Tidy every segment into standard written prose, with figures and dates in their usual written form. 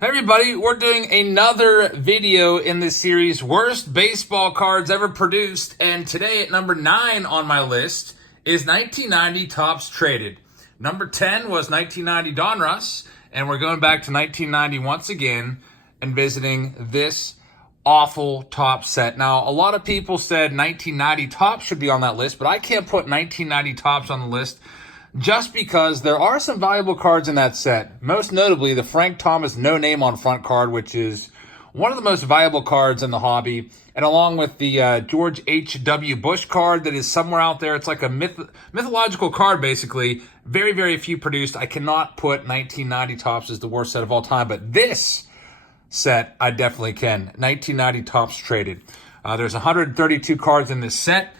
Hey everybody, we're doing another video in this series, Worst Baseball Cards Ever Produced, and today at number 9 on my list is 1990 Topps Traded. Number 10 was 1990 Donruss, and we're going back to 1990 once again and visiting this awful Topps set. Now, a lot of people said 1990 Topps should be on that list, but I can't put 1990 Topps on the list just because there are some valuable cards in that set. Most notably, the Frank Thomas No Name on Front card, which is one of the most valuable cards in the hobby. And along with the George H.W. Bush card that is somewhere out there. It's like a mythological card, basically. Very, very few produced. I cannot put 1990 Topps as the worst set of all time. But this set, I definitely can. 1990 Topps Traded. There's 132 cards in this set.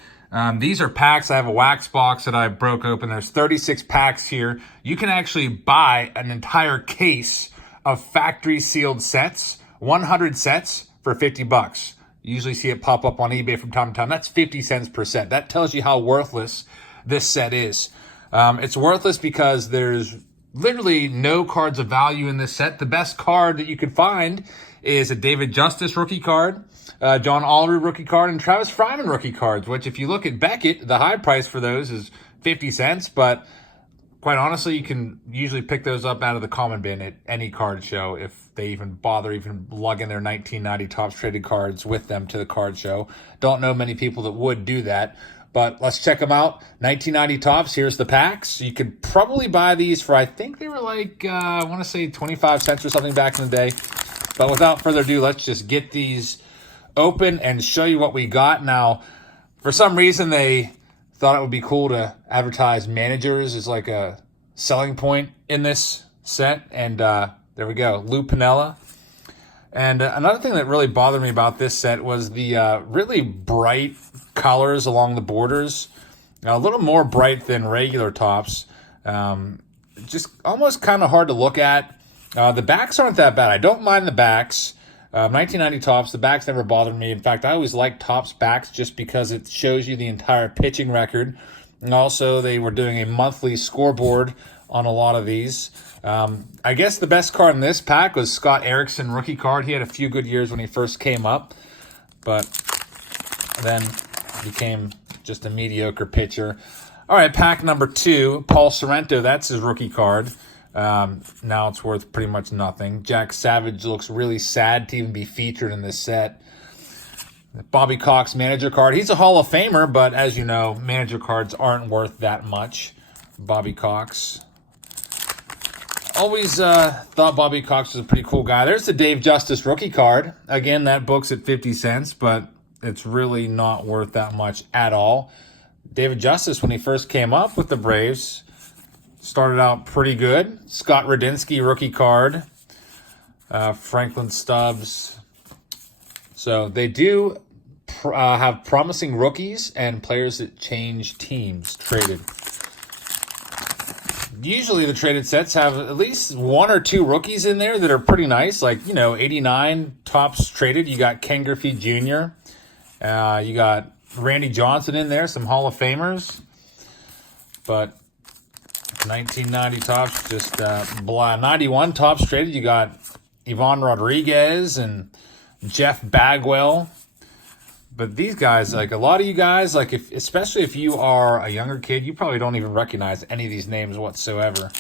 These are packs. I have a wax box that I broke open. There's 36 packs here. You can actually buy an entire case of factory sealed sets, 100 sets for $50. You usually see it pop up on eBay from time to time. That's 50 cents per set. That tells you how worthless this set is. It's worthless because there's literally no cards of value in this set. The best card that you could find is a David Justice rookie card, John Allery rookie card, and Travis Fryman rookie cards, which if you look at Beckett, the high price for those is 50 cents, but quite honestly, you can usually pick those up out of the common bin at any card show if they even bother even lugging their 1990 Topps Traded cards with them to the card show. Don't know many people that would do that, but let's check them out. 1990 Topps, here's the packs. You could probably buy these for, I think they were like, I want to say 25 cents or something back in the day. But without further ado, let's just get these open and show you what we got. Now, for some reason, they thought it would be cool to advertise managers as like a selling point in this set. And there we go, Lou Piniella. And another thing that really bothered me about this set was the really bright colors along the borders. A little more bright than regular Topps. Just almost kind of hard to look at. The backs aren't that bad. I don't mind the backs. 1990 Topps, the backs never bothered me. In fact, I always liked Topps backs just because it shows you the entire pitching record. And also, they were doing a monthly scoreboard on a lot of these. I guess the best card in this pack was Scott Erickson rookie card. He had a few good years when he first came up, but then became just a mediocre pitcher. All right, pack number 2, Paul Sorrento. That's his rookie card. Now it's worth pretty much nothing. Jack Savage looks really sad to even be featured in this set. Bobby Cox manager card. He's a Hall of Famer, but as you know, manager cards aren't worth that much. Bobby Cox. Always thought Bobby Cox was a pretty cool guy. There's the Dave Justice rookie card. Again, that book's at 50 cents, but it's really not worth that much at all. David Justice, when he first came up with the Braves, started out pretty good. Scott Radensky rookie card. Franklin Stubbs. So they do have promising rookies and players that change teams traded. Usually the traded sets have at least 1 or 2 rookies in there that are pretty nice. Like, 89 Topps Traded. You got Ken Griffey Jr. You got Randy Johnson in there, some Hall of Famers. But 1990 Topps, just blah. 91 Topps Traded, you got Ivan Rodriguez and Jeff Bagwell. But these guys, like a lot of you guys, like especially if you are a younger kid, you probably don't even recognize any of these names whatsoever.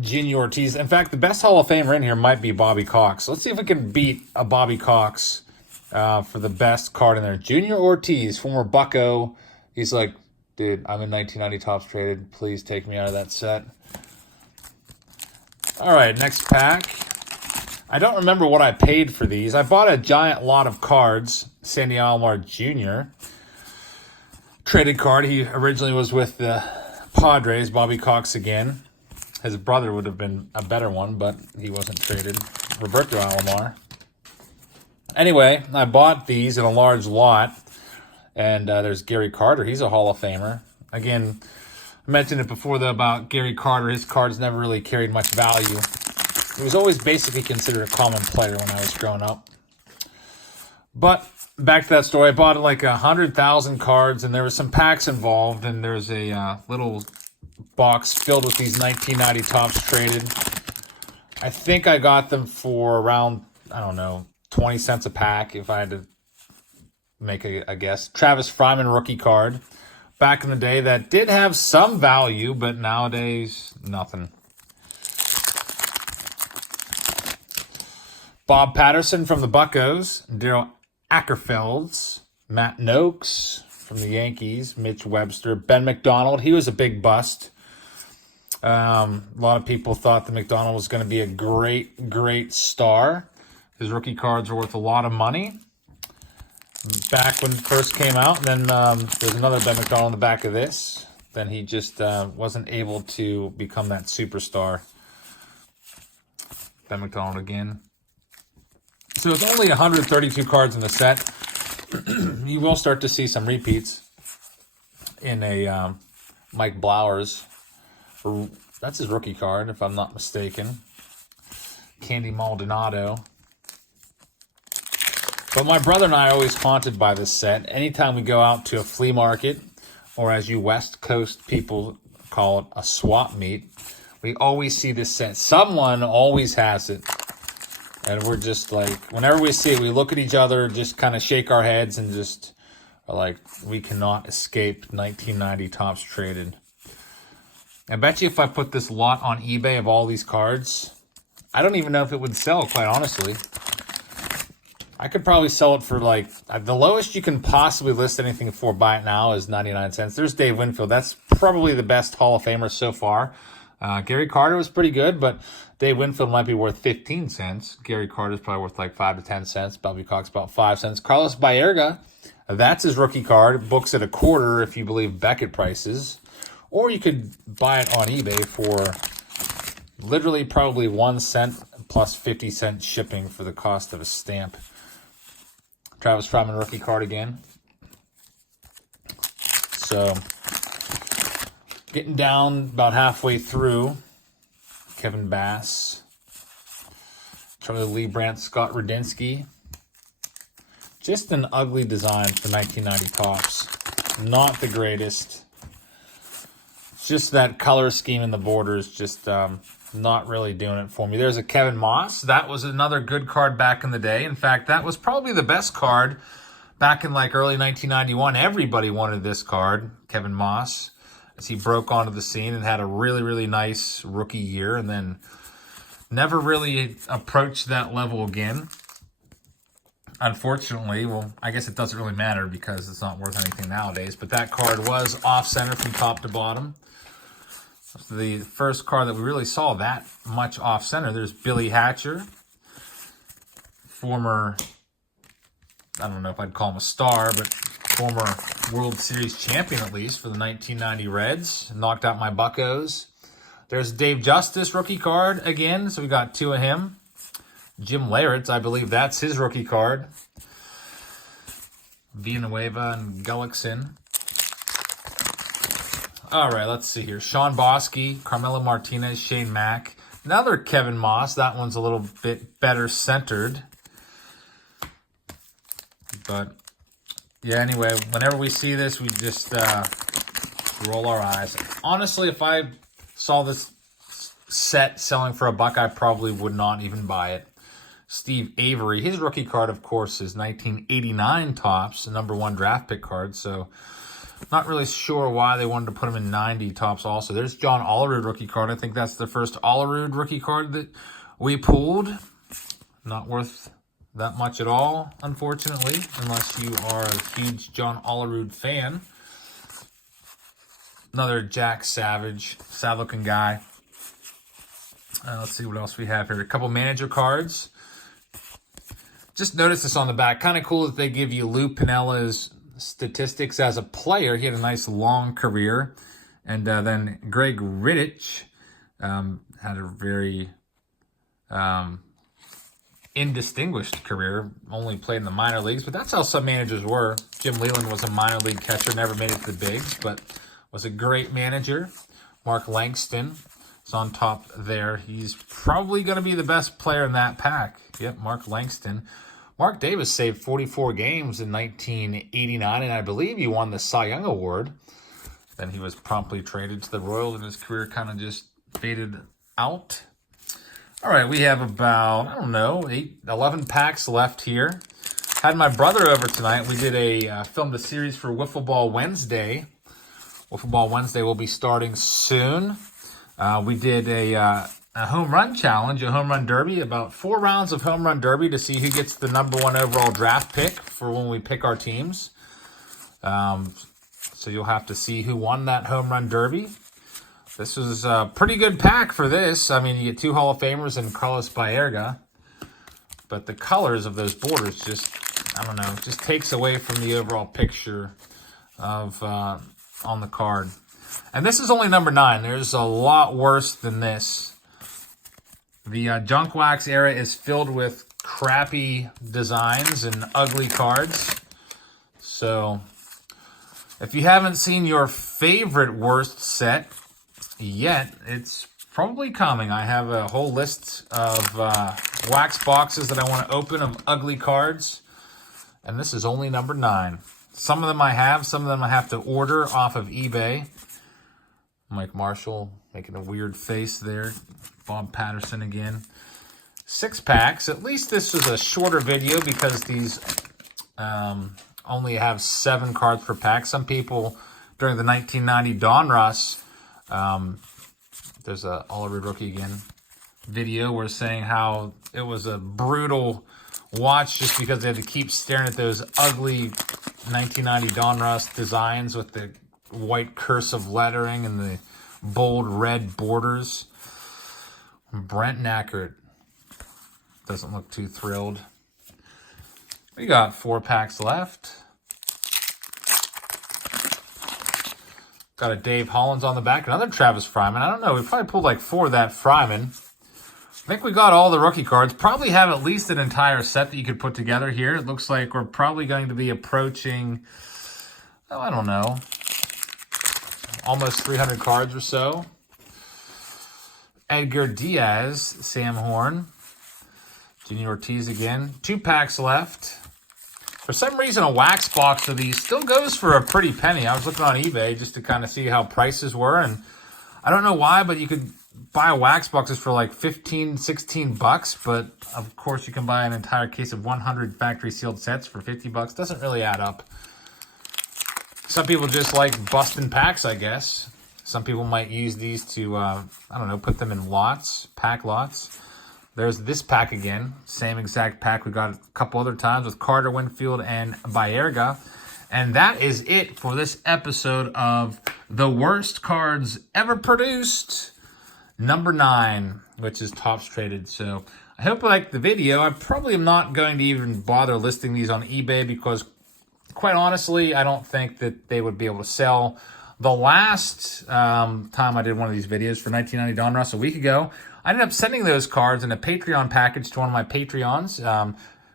Ginny Ortiz. In fact, the best Hall of Famer in here might be Bobby Cox. Let's see if we can beat a Bobby Cox for the best card in there. Junior Ortiz, former Bucko. He's like, dude, I'm in 1990 Topps Traded. Please take me out of that set. All right, next pack. I don't remember what I paid for these. I bought a giant lot of cards. Sandy Alomar Jr. Traded card. He originally was with the Padres. Bobby Cox again. His brother would have been a better one, but he wasn't traded. Roberto Alomar. Anyway, I bought these in a large lot. And there's Gary Carter. He's a Hall of Famer. Again, I mentioned it before, though, about Gary Carter. His cards never really carried much value. He was always basically considered a common player when I was growing up. But back to that story. I bought like 100,000 cards, and there was some packs involved. And there's a little box filled with these 1990 Topps Traded. I think I got them for around, I don't know, 20 cents a pack if I had to make a guess. Travis Fryman rookie card. Back in the day, that did have some value, but nowadays, nothing. Bob Patterson from the Buccos. Daryl Ackerfelds. Matt Noakes from the Yankees. Mitch Webster. Ben Mcdonald. He was a big bust. A lot of people thought that Mcdonald was going to be a great star. His rookie cards are worth a lot of money. Back when it first came out, and then there's another Ben McDonald in the back of this. Then he just wasn't able to become that superstar. Ben McDonald again. So it's only 132 cards in the set. You will start to see some repeats in a Mike Blowers. That's his rookie card, if I'm not mistaken. Candy Maldonado. But my brother and I are always haunted by this set. Anytime we go out to a flea market, or as you West Coast people call it, a swap meet, we always see this set. Someone always has it. And we're just like, whenever we see it, we look at each other, just kind of shake our heads, and just are like, we cannot escape 1990 Topps Traded. I bet you if I put this lot on eBay of all these cards, I don't even know if it would sell, quite honestly. I could probably sell it for like, the lowest you can possibly list anything for, buy it now, is 99 cents. There's Dave Winfield. That's probably the best Hall of Famer so far. Gary Carter was pretty good, but Dave Winfield might be worth 15 cents. Gary Carter's probably worth like 5 to 10 cents. Bobby Cox about 5 cents. Carlos Baerga, that's his rookie card. Books at a quarter if you believe Beckett prices. Or you could buy it on eBay for literally probably 1 cent plus 50 cent shipping for the cost of a stamp. Travis Fryman rookie card again. So, getting down about halfway through. Kevin Bass. Charlie Lee Brandt, Scott Radensky. Just an ugly design for 1990 Topps. Not the greatest. Just that color scheme in the borders, just not really doing it for me. There's a Kevin Moss. That was another good card back in the day. In fact, that was probably the best card back in like early 1991. Everybody wanted this card, Kevin Moss, as he broke onto the scene and had a really nice rookie year, and then never really approached that level again. Unfortunately, well, I guess it doesn't really matter because it's not worth anything nowadays, but that card was off-center from top to bottom. The first card that we really saw that much off-center. There's Billy Hatcher, former, I don't know if I'd call him a star, but former World Series champion at least for the 1990 Reds. Knocked out my Buccos. There's Dave Justice rookie card again, so we got 2 of him. Jim Leyritz, I believe that's his rookie card. Villanueva and Gullickson. All right, let's see here. Sean Bosky, Carmelo Martinez, Shane Mack. Another Kevin Moss. That one's a little bit better centered. But, yeah, anyway, whenever we see this, we just roll our eyes. Honestly, if I saw this set selling for $1, I probably would not even buy it. Steve Avery. His rookie card, of course, is 1989 Topps, the #1 draft pick card, so not really sure why they wanted to put him in 90 Topps also. There's John Olerud rookie card. I think that's the first Olerud rookie card that we pulled. Not worth that much at all, unfortunately, unless you are a huge John Olerud fan. Another Jack Savage, sad-looking guy. Let's see what else we have here. A couple manager cards. Just notice this on the back. Kind of cool that they give you Lou Pinella's statistics as a player. He had a nice long career. And then Greg Riddich had a very indistinguished career. Only played in the minor leagues, but that's how some managers were. Jim Leyland was a minor league catcher, never made it to the bigs, but was a great manager. Mark Langston is on top there. He's probably going to be the best player in that pack. Yep, Mark Langston. Mark Davis saved 44 games in 1989, and I believe he won the Cy Young Award. Then he was promptly traded to the Royals, and his career kind of just faded out. All right, we have about, I don't know, 11 packs left here. Had my brother over tonight. We did filmed a series for Wiffle Ball Wednesday. Wiffle Ball Wednesday will be starting soon. We did a home run challenge, a home run derby, about 4 rounds of home run derby to see who gets the #1 overall draft pick for when we pick our teams. So you'll have to see who won that home run derby. This was a pretty good pack for this. I mean, you get 2 Hall of Famers and Carlos Baerga. But the colors of those borders just, I don't know, just takes away from the overall picture of on the card. And this is only #9. There's a lot worse than this. The junk wax era is filled with crappy designs and ugly cards. So if you haven't seen your favorite worst set yet, it's probably coming. I have a whole list of wax boxes that I want to open of ugly cards. And this is only #9. Some of them I have. Some of them I have to order off of eBay. Mike Marshall making a weird face there. Bob Patterson again. 6 packs. At least this was a shorter video because these only have 7 cards per pack. Some people during the 1990 Donruss, there's a Oliver Rookie again video, were saying how it was a brutal watch just because they had to keep staring at those ugly 1990 Donruss designs with the white cursive lettering and the bold red borders. Brent Nackert doesn't look too thrilled. We got 4 packs left. Got a Dave Hollins on the back. Another Travis Fryman. I don't know. We probably pulled like 4 of that Fryman. I think we got all the rookie cards. Probably have at least an entire set that you could put together here. It looks like we're probably going to be approaching, oh, I don't know, almost 300 cards or so. Edgar Diaz, Sam Horn. Ginny Ortiz again. 2 packs left. For some reason, a wax box of these still goes for a pretty penny. I was looking on eBay just to kind of see how prices were, and I don't know why, but you could buy wax boxes for like 15, 16 bucks, but of course you can buy an entire case of 100 factory sealed sets for 50 bucks. Doesn't really add up. Some people just like busting packs, I guess. Some people might use these to, I don't know, put them in lots, pack lots. There's this pack again. Same exact pack we got a couple other times with Carter, Winfield, and Baerga. And that is it for this episode of The Worst Cards Ever Produced, #9, which is Topps Traded. So I hope you liked the video. I probably am not going to even bother listing these on eBay because, quite honestly, I don't think that they would be able to sell. The last time I did one of these videos for 1990 Donruss a week ago, I ended up sending those cards in a Patreon package to one of my Patreons.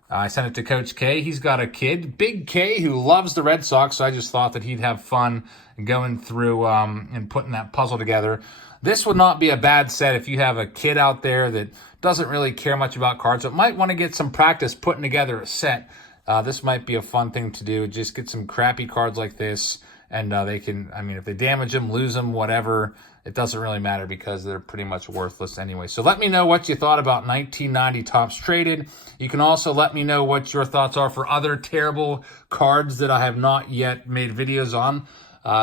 I sent it to Coach K. He's got a kid, Big K, who loves the Red Sox, so I just thought that he'd have fun going through and putting that puzzle together. This would not be a bad set if you have a kid out there that doesn't really care much about cards, but might want to get some practice putting together a set. This might be a fun thing to do. Just get some crappy cards like this, and they can, I mean, if they damage them, lose them, whatever, it doesn't really matter because they're pretty much worthless anyway. So let me know what you thought about 1990 Topps Traded. You can also let me know what your thoughts are for other terrible cards that I have not yet made videos on.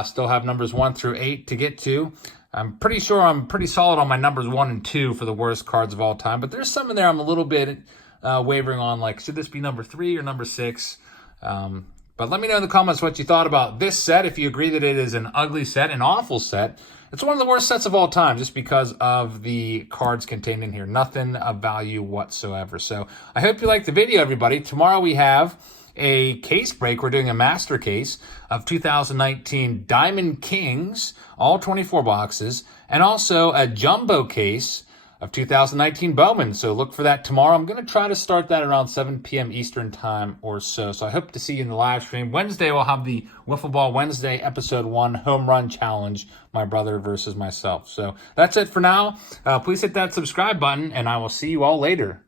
Still have numbers 1 through 8 to get to. I'm pretty sure I'm pretty solid on my numbers 1 and 2 for the worst cards of all time, but there's some in there I'm a little bit wavering on, like, should this be number 3 or number 6? But let me know in the comments what you thought about this set, if you agree that it is an ugly set, an awful set. It's one of the worst sets of all time just because of the cards contained in here. Nothing of value whatsoever. So I hope you liked the video, everybody. Tomorrow we have a case break. We're doing a master case of 2019 Diamond Kings, all 24 boxes, and also a jumbo case of 2019 Bowman. So look for that tomorrow. I'm going to try to start that around 7 p.m. Eastern time or so. So I hope to see you in the live stream. Wednesday, we'll have the Wiffle Ball Wednesday Episode 1 Home Run Challenge, my brother versus myself. So that's it for now. Please hit that subscribe button, and I will see you all later.